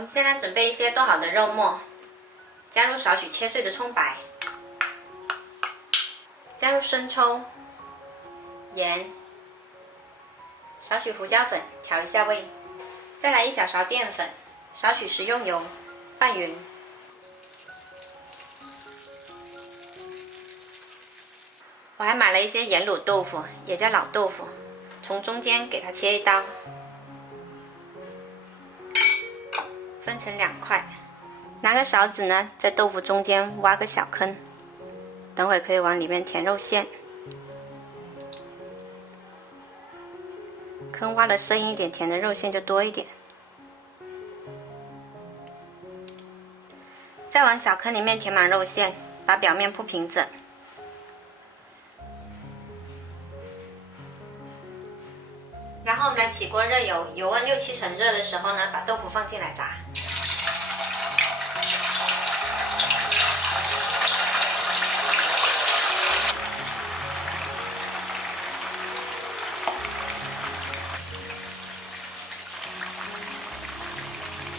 们先来准备一些剁好的肉末，加入少许切碎的葱白，加入生抽、盐、少许胡椒粉调一下味，再来1小勺淀粉，少许食用油，拌匀。我还买了一些盐卤豆腐，也叫老豆腐，从中间给它切一刀，分成2块。拿个勺子呢，在豆腐中间挖个小坑，等会可以往里面填肉馅。坑挖的深一点，填的肉馅就多一点。再往小坑里面填满肉馅，把表面铺平整。然后我们来起锅热油，油温6-7成热的时候呢，把豆腐放进来炸。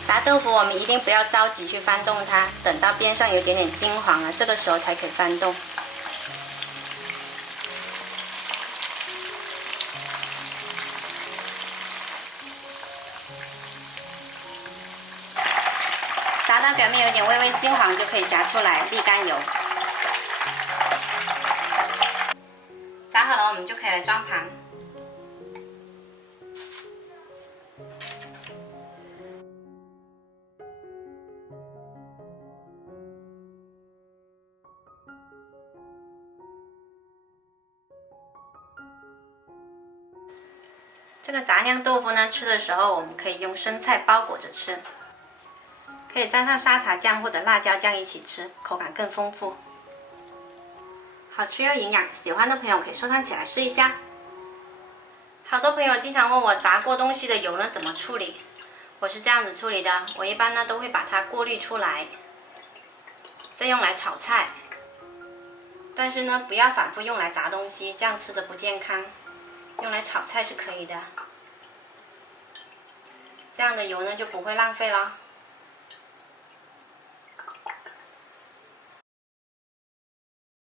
炸豆腐我们一定不要着急去翻动它，等到边上有点点金黄了，这个时候才可以翻动。炸到表面有点微微金黄就可以夹出来，沥干油。炸好了，我们就可以来装盘。这个炸酿豆腐呢，吃的时候我们可以用生菜包裹着吃，可以沾上沙茶酱或者辣椒酱一起吃，口感更丰富，好吃又营养。喜欢的朋友可以收藏起来试一下。好多朋友经常问我炸过东西的油呢怎么处理，我是这样子处理的，我一般呢都会把它过滤出来，再用来炒菜。但是呢，不要反复用来炸东西，这样吃着不健康。用来炒菜是可以的，这样的油呢就不会浪费了。